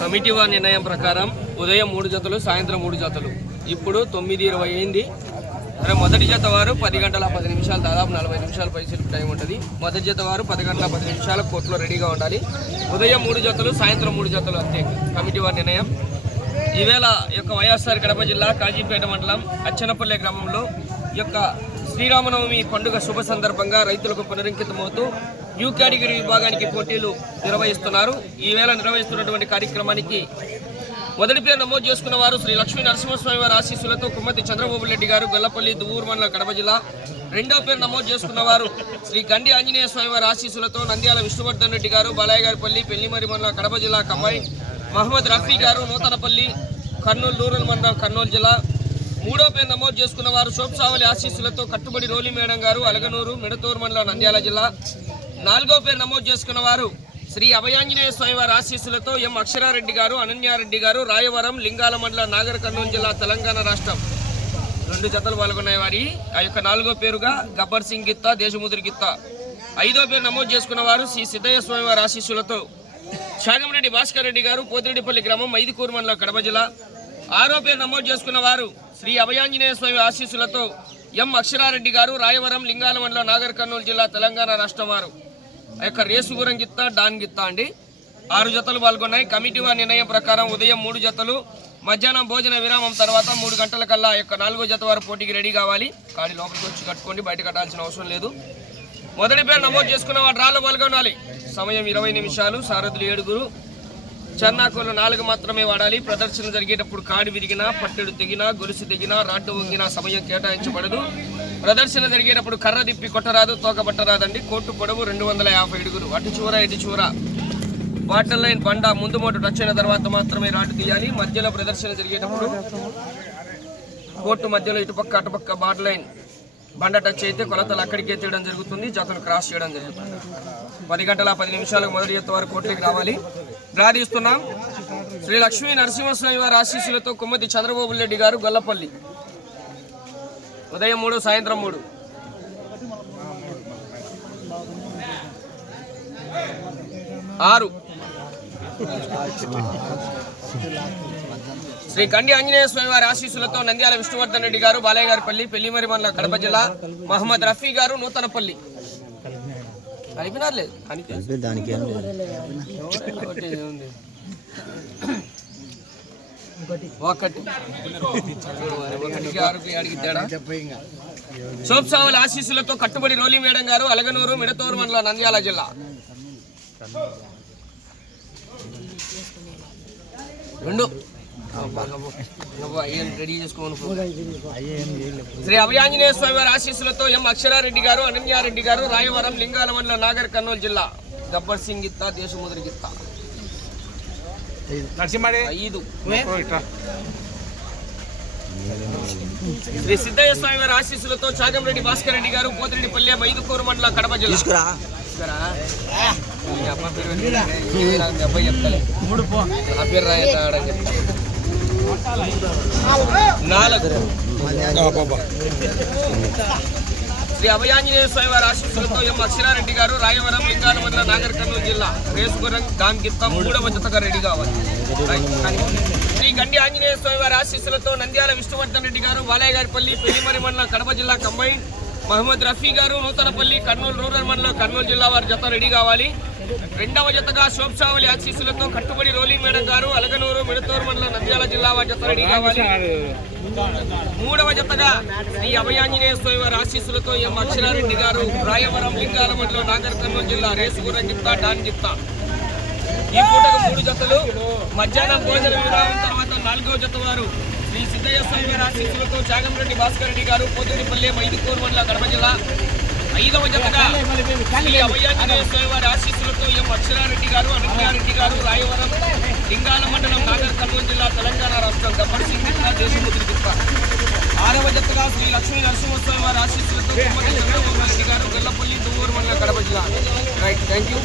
Committee వారి నిర్ణయం ప్రకారం ఉదయం 3 జతలు, సాయంత్రం 3 జతలు. ఇప్పుడు 9:20 అయింది. మరి మొదటి జత వారు 10 గంటల 10 నిమిషాలు, దాదాపు 40 నిమిషాలు పైసలు టైం ఉంటుంది. మొదటి జత వారు 10 గంటల 10 నిమిషాలకు కోర్టులో రెడీగా ఉండాలి. ఉదయం 3 జతలు, సాయంత్రం 3 జతలు అంతే కమిటీ వారి నిర్ణయం. ఈవేళ యొక్క వైఎస్ఆర్ కడప జిల్లా కాజీపేట మండలం అచ్చనపల్లె గ్రామంలో యొక్క శ్రీరామనవమి పండుగ శుభ సందర్భంగా రైతులకు పునరంకితమవుతూ యూ కేటగిరీ విభాగానికి పోటీలు నిర్వహిస్తున్నారు. ఈవేళ నిర్వహిస్తున్నటువంటి కార్యక్రమానికి మొదటి పేరు నమోదు చేసుకున్న వారు శ్రీ లక్ష్మీ నరసింహస్వామి వారి ఆశీస్సులతో కుమ్మతి చంద్రబాబు రెడ్డి గారు, గొల్లపల్లి, దువ్వూరు మండలం, కడప జిల్లా. రెండవ పేరు నమోదు చేసుకున్న వారు శ్రీ గండి ఆంజనేయ స్వామి వారి ఆశీస్సులతో నంద్యాల విష్ణువర్ధన్ రెడ్డి గారు, బాలయ్యగారిపల్లి, పెళ్లిమరి మండలం, కడప జిల్లా కంబైన్. మహమ్మద్ రఫీ గారు, నూతనపల్లి, కర్నూలు రూరల్ మండలం, కర్నూలు జిల్లా. మూడో పేరు నమోదు చేసుకున్న వారు శోభసావలి ఆశీస్సులతో కట్టుబడి రోలి మేడం గారు, అలగనూరు, మిడతూరు మండలం, నంద్యాల జిల్లా. నాలుగో పేరు నమోదు చేసుకున్న వారు శ్రీ అభయాంజనేయ స్వామి వారి ఆశీస్సులతో ఎం అక్షరారెడ్డి గారు, అనన్యారెడ్డి గారు, రాయవరం, లింగాల మండలం, నాగర్ కర్నూలు జిల్లా, తెలంగాణ రాష్ట్రం. 2 జతలు పాల్గొన్నాయి వారి. ఆ యొక్క 4గో పేరుగా గబ్బర్ సింగ్ గిత్తా, దేశముద్రి గిత్తా. 5వ పేరు నమోదు చేసుకున్న వారు శ్రీ సిద్ధయ్య స్వామి వారి ఆశీస్సులతో చాగంరెడ్డి భాస్కర్ రెడ్డి గారు, పోతిరెడ్డిపల్లి గ్రామం, మైదుకూరు మండలం, కడప జిల్లా. 6వ పేరు నమోదు చేసుకున్న వారు శ్రీ అభయాంజనేయ స్వామి ఆశీస్సులతో ఎం అక్షరారెడ్డి గారు, రాయవరం, లింగాల మండలం, నాగర్ కర్నూలు జిల్లా, తెలంగాణ రాష్ట్రం వారు. ఆ యొక్క రేసు గురం గిత్తా, డాన్ గిత్తా అండి. 6 జతలు పాల్గొన్నాయి. కమిటీ వారి నిర్ణయం ప్రకారం ఉదయం 3 జతలు, మధ్యాహ్నం భోజన విరామం తర్వాత 3 గంటల కల్లా యొక్క 4వ జత వారు పోటీకి రెడీ కావాలి. కానీ లోపలికి వచ్చి కట్టుకోండి, బయట కట్టాల్సిన అవసరం లేదు. మొదటి పేరు నమోదు చేసుకున్న వారు డ్రాలో పాల్గొనాలి. సమయం 20 నిమిషాలు. సారథులు 7. చర్నాకులు 4 మాత్రమే వాడాలి. ప్రదర్శన జరిగేటప్పుడు కాడి విరిగినా, పట్టెడు తెగినా, గొలుసు తెగినా, రాడ్డు వంగినా సమయం కేటాయించబడదు. ప్రదర్శన జరిగేటప్పుడు కర్ర తిప్పి కొట్టరాదు, తోక పట్టరాదండి. కోర్టు పొడవు 250 అడుగులు. అటు చివర ఇటు చివర బాటల్ లైన్ బండ ముందు మోటు టచ్ అయిన తర్వాత మాత్రమే రాడ్డు తీయాలి. మధ్యలో ప్రదర్శన జరిగేటప్పుడు కోర్టు మధ్యలో ఇటుపక్క అటుపక్క బాటల్ లైన్ బండ టచ్ అయితే కొలతలు అక్కడికే తీయడం జరుగుతుంది. జతను క్రాస్ చేయడం జరుగుతుంది. 10 గంటల 10 నిమిషాలకు మొదటి జత వారు కోర్టుకి రావాలి. డ్రా తీస్తున్నాం. శ్రీ లక్ష్మీ నరసింహస్వామి వారి ఆశీస్సులతో కుమ్మతి చంద్రబాబు రెడ్డి గారు, గొల్లపల్లి. ఉదయం 3, సాయంత్రం 3. 6 శ్రీ గండి ఆంజనేయ స్వామి వారి ఆశీస్సులతో నంద్యాల విష్ణువర్ధన్ రెడ్డి గారు, బాలయ్యగారిపల్లి, పెళ్లిమరి మండలం, కడప జిల్లా. మహమ్మద్ రఫీ గారు, నూతనపల్లి. అయిపోయినారులేదు శోభసావలి ఆశీస్సులతో కట్టుబడి రోలి మేడం గారు, అలగనూరు, మిడతూరు మండలం, నంద్యాల జిల్లా. 2 రెడీ చేసుకోను. శ్రీ అభయాంజనేయ స్వామి వారి ఆశీస్సులతో ఎం అక్షరారెడ్డి గారు, అనన్యారెడ్డి గారు, రాయవరం, లింగాల మండలం, నాగర్ కర్నూలు జిల్లా. గబ్బర్ సింగ్ గిత్తా, దేశముద్రి గిత్తా. 5 శ్రీ సిద్ధయ్య స్వామి వారి ఆశీస్సులతో చాగంరెడ్డి భాస్కర్ రెడ్డి గారు, పోతిరెడ్డిపల్లి, మైదుకూరు మండలం, కడప జిల్లా. అబ్బాయి చెప్తాను, నా పేరు రాయతాడని చెప్తాను. 4 శ్రీ అభయాంజనేయ స్వామి వారి ఆశీస్సులతో ఎం అక్షరారెడ్డి గారు, రాయవరం, లింగాల మండలం, నాగర్ కర్నూలు జిల్లా. రేసుగురం దాని గిత్త 3వ జతగా రెడీ కావాలి. శ్రీ గండి ఆంజనేయ స్వామి వారి ఆశీస్సులతో నంద్యాల విష్ణువర్ధన్ రెడ్డి గారు, బాలయ్యగారిపల్లి, పెళ్లిమరి మండలం, కడప జిల్లా కంబైన్. మహమ్మద్ రఫీ గారు, నూతనపల్లి, కర్నూలు రూరల్ మండలం, కర్నూలు జిల్లా వారి జత రెడీ కావాలి. రెండవ జతగా శోభసావలి ఆశీస్సులతో కట్టుబడి రోలి మేడం గారు, అలగనూరు, మిడతూరు మండలం, నంద్యాల జిల్లా వారి జత రెడీ కావాలి. మూడవ జతగా శ్రీ అభయాంజనేయ స్వామి వారి ఆశీస్సులతో ఎం అక్షరారెడ్డి గారు, రాయవరం, లింగాల మండలం, నాగర్ కర్నూలు జిల్లా. రేసుగుర్రం గిత్తా, డాన్ గిత్తా. ఈ పూటకు 3 జతలు. మధ్యాహ్నం భోజన విరామం తర్వాత 4వ జత వారు శ్రీ సిద్ధయ్య స్వామి వారి ఆశీస్సులతో చాగంరెడ్డి భాస్కర్ రెడ్డి గారు, పోతిరెడ్డిపల్లి, మైదుకూరు మండలం, కడప జిల్లా. 5వ జతగా శ్రీ అభయాంజనేయ స్వామి వారి ఆశీస్సులతో ఎం అక్షరారెడ్డి గారు, అనన్యారెడ్డి గారు, రాయవరం, లింగాల మండలం, నాగర్ కర్నూలు జిల్లా, తెలంగాణ రాష్ట్రం. గబ్బర్ సింగ్ గిత్తా, దేశముద్రి గిత్తా. 6వ జతగా శ్రీ లక్ష్మీ నరసింహస్వామి వారి ఆశీస్సులతో కుమ్మతి చంద్రబాబు రెడ్డి గారు, గొల్లపల్లి, దువ్వూరు మండలం, కడప జిల్లా. Right, thank you.